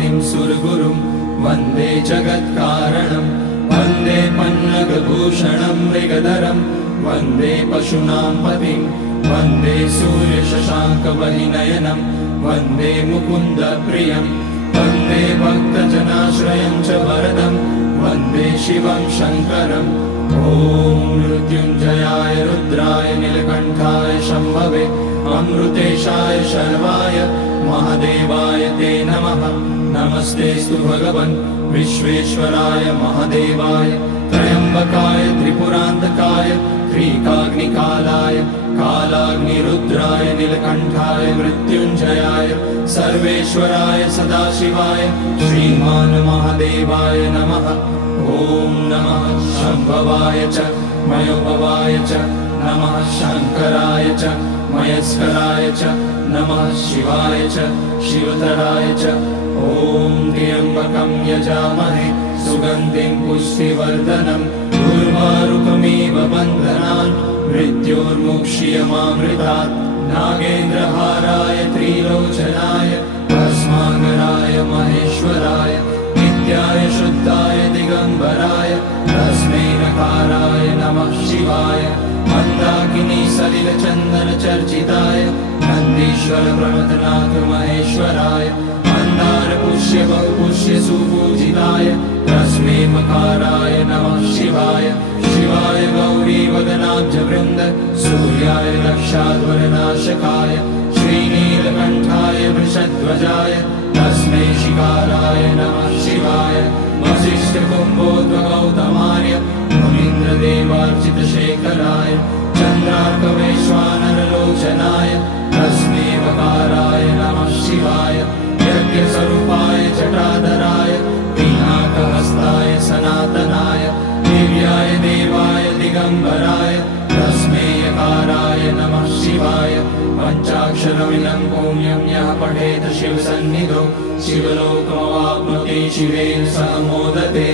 पतिं सुरगुरुं वन्दे जगत्कारणं वन्दे पन्नगभूषणं मृगधरं वन्दे पशूनां पतिं वन्दे सूर्यशशाङ्कवहिनयनं वन्दे मुकुन्दप्रियं वन्दे भक्तजनाश्रयं च वरदं वन्दे शिवं शङ्करम् ॐ मृत्युञ्जयाय रुद्राय नीलकण्ठाय शम्भवे अमृतेशाय शर्वाय महादेवाय ते नमः। नमस्तेऽस्तु भगवन् विश्वेश्वराय महादेवाय त्र्यम्बकाय त्रिपुरान्तकाय त्रिकाग्निकालाय कालाग्निरुद्राय नीलकण्ठाय मृत्युञ्जयाय सर्वेश्वराय सदाशिवाय श्रीमान् महादेवाय नमः। ॐ नमः शम्भवाय च मयोभवाय च नमः शङ्कराय च मयस्कराय च नमः शिवाय च शिवतराय च ॐ त्र्यम्बकं यजामहे सुगन्धिं पुष्टिवर्धनम् उर्वारुकमिव बन्धनान् मृत्योर्मुक्ष्यमामृतात् नागेन्द्रहाराय त्रिलोचनाय भस्माकराय महेश्वराय नित्याय शुद्धाय दिगम्बराय तस्मै नकाराय नमः शिवाय मन्दाकिनी सलिलचन्दनचर्चिताय नन्दीश्वर प्रमथनाथ महेश्वराय मन्दारपुष्य बहुपुष्य सुपूजिताय तस्मै मकाराय नमः शिवाय शिवाय गौरीवदनाब्जवृन्द सूर्याय रक्षाध्वरनाशकाय श्रीनीलकण्ठाय वृषध्वजाय तस्मै शिकाराय नमः शिवाय वसिष्ठकुम्भोद्भगौतमार्य मुनीन्द्रदेवार्चितशेखराय चन्द्रार्कवैश्वानरलोचनाय तस्मै वकाराय नमः शिवाय यज्ञस्वरूपाय जटाधराय पिनाकहस्ताय सनातनाय दिव्याय देवाय दिगम्बराय तस्मै यकाराय नमः शिवाय पञ्चाक्षरमिदं पुण्यं यः पठेत शिवसन्निधौ शिवलोकमवाप्नोति शिवेन सह मोदते।